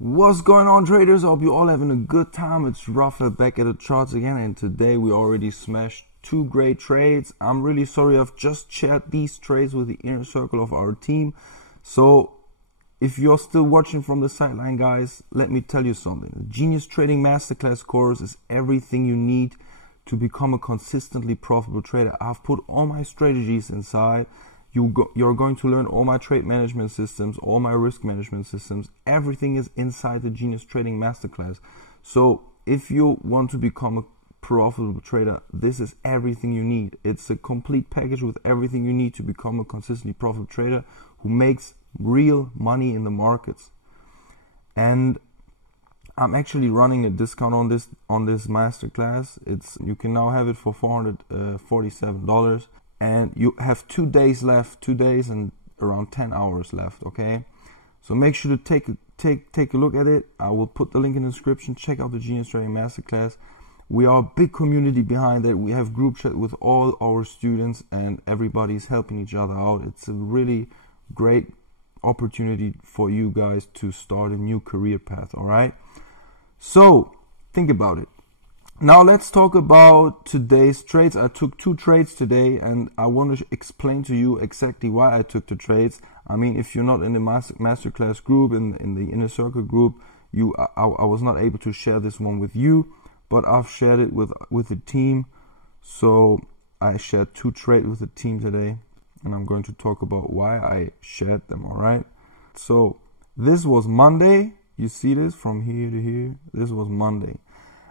What's going on, traders? I hope you all having a good time. It's Raphael back at the charts again, and today we already smashed two great trades. I'm really sorry I've just shared these trades with the inner circle of our team. So if you're still watching from the sideline, guys, let me tell you something. The Genius Trading Masterclass course is everything you need to become a consistently profitable trader. I've put all my strategies inside. You're going to learn all my trade management systems, all my risk management systems. Everything is inside the Genius Trading Masterclass. So if you want to become a profitable trader, this is everything you need. It's a complete package with everything you need to become a consistently profitable trader who makes real money in the markets. And I'm actually running a discount on this masterclass. You can now have it for $447. And you have 2 days left, 2 days and around 10 hours left, okay? So make sure to take a look at it. I will put the link in the description. Check out the Genius Trading Masterclass. We are a big community behind it. We have group chat with all our students and everybody's helping each other out. It's a really great opportunity for you guys to start a new career path, all right? So think about it. Now let's talk about today's trades. I took 2 trades today, and I want to explain to you exactly why I took the trades. I mean, if you're not in the masterclass group, in the inner circle group, I was not able to share this one with you, but I've shared it with the team. So I shared 2 trades with the team today, and I'm going to talk about why I shared them, all right? So this was Monday. You see this from here to here. This was Monday.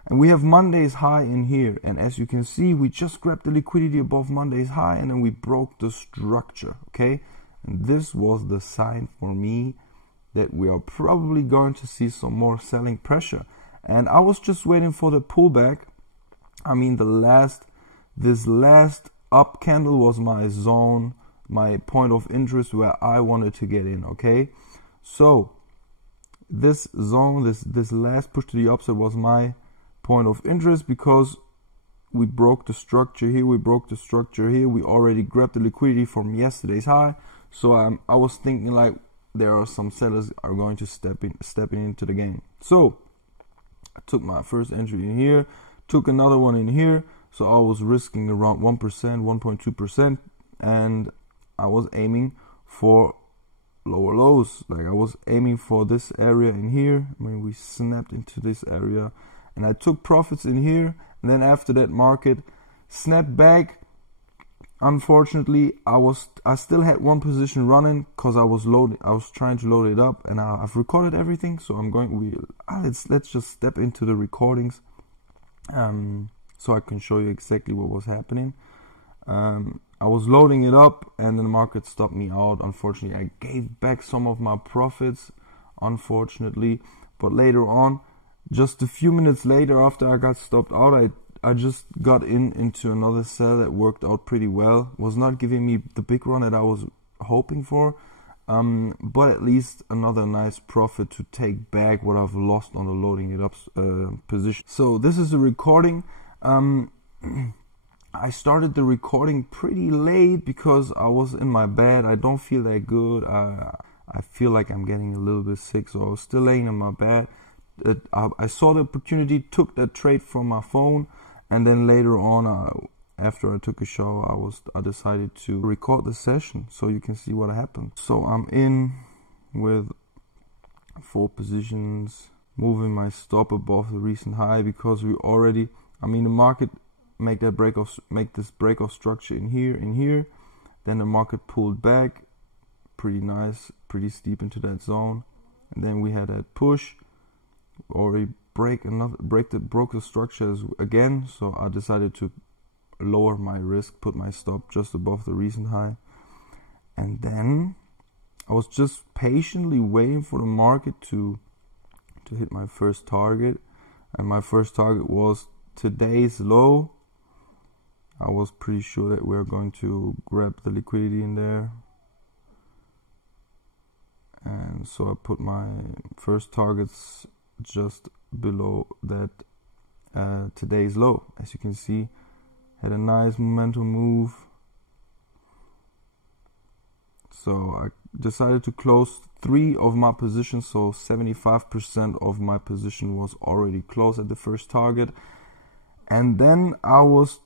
And we have Monday's high in here, and as you can see, we just grabbed the liquidity above Monday's high, and then we broke the structure, okay? And this was the sign for me that we are probably going to see some more selling pressure. And I was just waiting for the pullback. I mean, this last up candle was my zone, my point of interest where I wanted to get in, okay? So this zone, this last push to the upside was my point of interest, because we broke the structure here, we broke the structure here, we already grabbed the liquidity from yesterday's high. So I was thinking like there are some sellers are going to stepping into the game. So I took my first entry in here, took another one in here, so I was risking around 1%, 1.2%, and I was aiming for lower lows. Like I was aiming for this area in here. I mean, we snapped into this area, and I took profits in here, and then after that market snapped back. Unfortunately, I still had one position running because I was trying to load it up, and I've recorded everything. So let's just step into the recordings, so I can show you exactly what was happening. I was loading it up, and then the market stopped me out. Unfortunately, I gave back some of my profits, unfortunately, but later on, just a few minutes later, after I got stopped out, I just got into another sell that worked out pretty well. Was not giving me the big run that I was hoping for, but at least another nice profit to take back what I've lost on the loading it up position. So this is a recording. I started the recording pretty late because I was in my bed. I don't feel that good. I feel like I'm getting a little bit sick, so I was still laying in my bed. I saw the opportunity, took that trade from my phone, and then later on, after I took a shower, I decided to record the session so you can see what happened. So I'm in with 4 positions, moving my stop above the recent high, because we already, I mean, the market make this break of structure in here, then the market pulled back pretty nice, pretty steep into that zone, and then we had that push. Already broke the structures again, so I decided to lower my risk, put my stop just above the recent high, and then I was just patiently waiting for the market to hit my first target, and my first target was today's low. I was pretty sure that we're going to grab the liquidity in there, and so I put my first targets just below that today's low. As you can see, had a nice momentum move, so I decided to close 3 of my positions, so 75% of my position was already closed at the first target. And then I was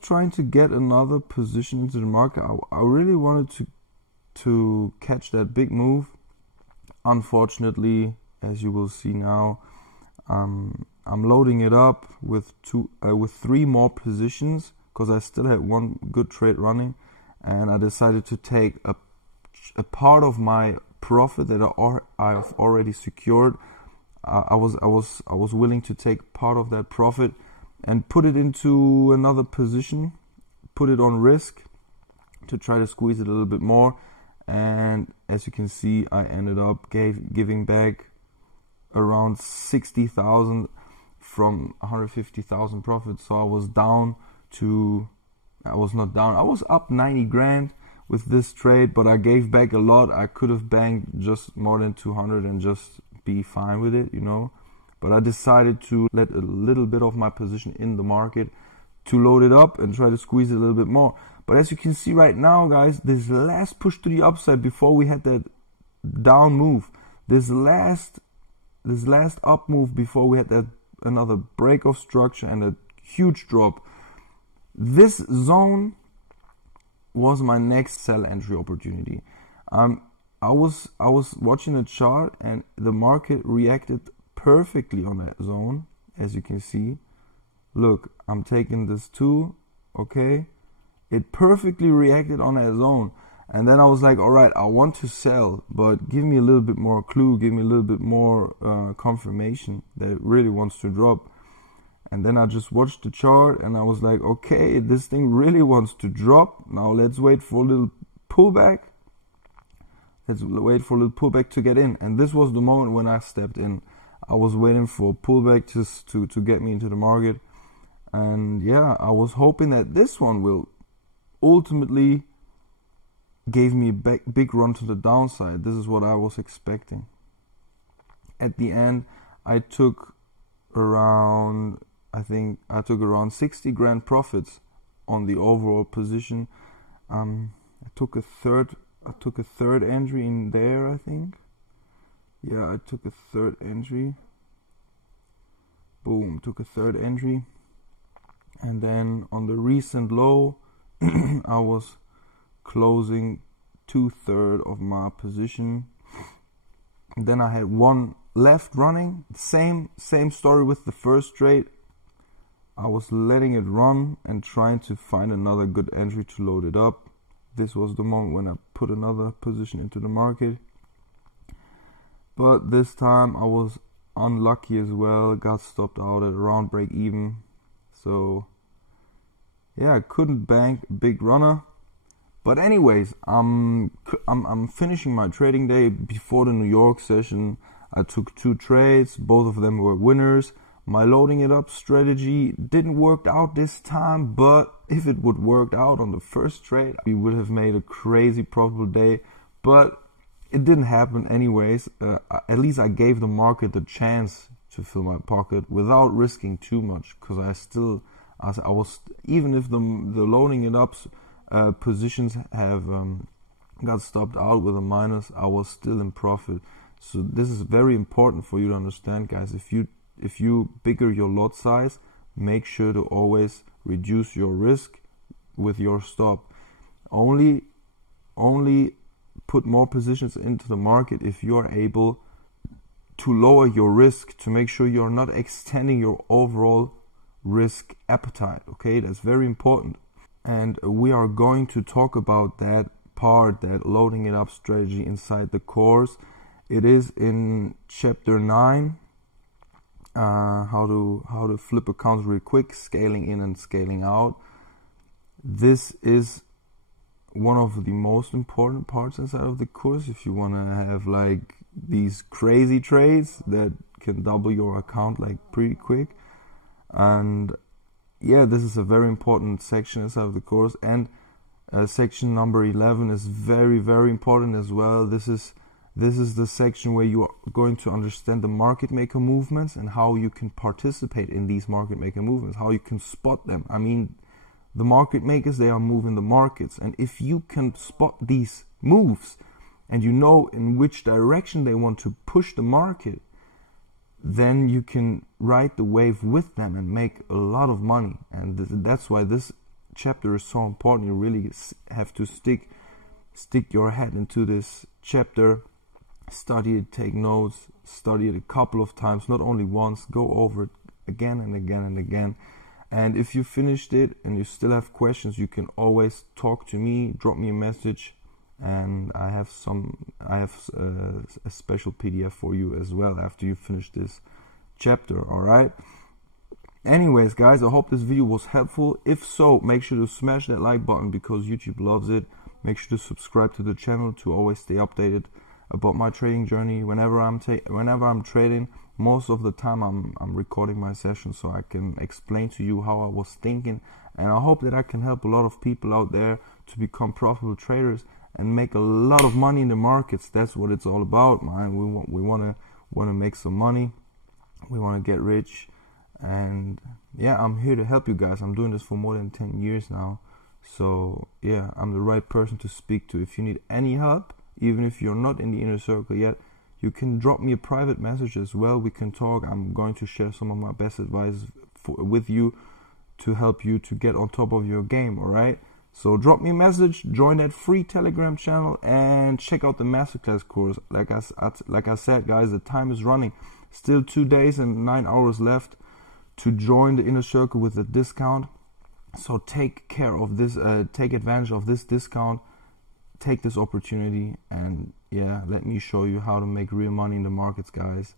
trying to get another position into the market. I really wanted to catch that big move. Unfortunately, as you will see now, I'm loading it up with 3 more positions because I still had one good trade running, and I decided to take a part of my profit that I've already secured. I was willing to take part of that profit and put it into another position, put it on risk to try to squeeze it a little bit more. And as you can see, I ended up giving back around 60,000 from 150,000 profit. So I was up 90 grand with this trade, but I gave back a lot. I could have banked just more than 200 and just be fine with it, you know. But I decided to let a little bit of my position in the market to load it up and try to squeeze it a little bit more. But as you can see right now, guys, this last push to the upside before we had that down move, this last up move before we had that another break of structure and a huge drop, this zone was my next sell entry opportunity. I was watching the chart and the market reacted perfectly on that zone. As you can see, look, I'm taking this too, okay, it perfectly reacted on that zone. And then I was like, all right, I want to sell, but give me a little bit more clue, give me a little bit more confirmation that it really wants to drop. And then I just watched the chart and I was like, okay, this thing really wants to drop. Now let's wait for a little pullback. Let's wait for a little pullback to get in. And this was the moment when I stepped in. I was waiting for a pullback just to get me into the market. And yeah, I was hoping that this one will ultimately gave me a big run to the downside. This is what I was expecting. At the end, I took around 60 grand profits on the overall position. I took a third entry in there, I think. Yeah, I took a third entry. Boom, took a third entry. And then on the recent low, I was closing 2/3 of my position. And then I had one left running. Same story with the first trade. I was letting it run and trying to find another good entry to load it up. This was the moment when I put another position into the market. But this time I was unlucky as well. Got stopped out at around break even. So yeah, I couldn't bank a big runner. But anyways, I'm finishing my trading day before the New York session. I took 2 trades, both of them were winners. My loading it up strategy didn't work out this time, but if it would work out on the first trade, we would have made a crazy profitable day. But it didn't happen anyways. At least I gave the market the chance to fill my pocket without risking too much, because I was, even if the loading it up positions have got stopped out with a minus, I was still in profit. So this is very important for you to understand, guys. If you bigger your lot size, make sure to always reduce your risk with your stop. Only put more positions into the market if you are able to lower your risk, to make sure you're not extending your overall risk appetite. Okay, that's very important. And we are going to talk about that part, that loading it up strategy inside the course. It is in chapter 9, how to flip accounts really quick, scaling in and scaling out. This is one of the most important parts inside of the course if you want to have like these crazy trades that can double your account like pretty quick. And yeah, this is a very important section inside of the course. And section number 11 is very, very important as well. This is the section where you are going to understand the market maker movements and how you can participate in these market maker movements, how you can spot them. I mean, the market makers, they are moving the markets, and if you can spot these moves, and you know in which direction they want to push the market, then you can ride the wave with them and make a lot of money. And that's why this chapter is so important. You really have to stick your head into this chapter, study it, take notes, study it a couple of times, not only once. Go over it again and again and again. And if you finished it and you still have questions, you can always talk to me, drop me a message, and I have a special PDF for you as well after you finish this chapter. All right. Anyways, guys, I hope this video was helpful. If so, make sure to smash that like button because YouTube loves it. Make sure to subscribe to the channel to always stay updated about my trading journey. Whenever I'm trading, most of the time I'm recording my session so I can explain to you how I was thinking, and I hope that I can help a lot of people out there to become profitable traders and make a lot of money in the markets. That's what it's all about, man. We want to make some money. We want to get rich, and yeah, I'm here to help you guys. I'm doing this for more than 10 years now, so yeah, I'm the right person to speak to. If you need any help, even if you're not in the inner circle yet, you can drop me a private message as well. We can talk. I'm going to share some of my best advice with you to help you to get on top of your game. All right, so drop me a message, join that free Telegram channel, and check out the masterclass course. Like I said, guys, the time is running. Still 2 days and 9 hours left to join the inner circle with a discount. So take care of this, take advantage of this discount, take this opportunity, and yeah, let me show you how to make real money in the markets, guys.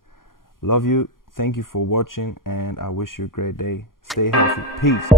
Love you. Thank you for watching, and I wish you a great day. Stay healthy. Peace.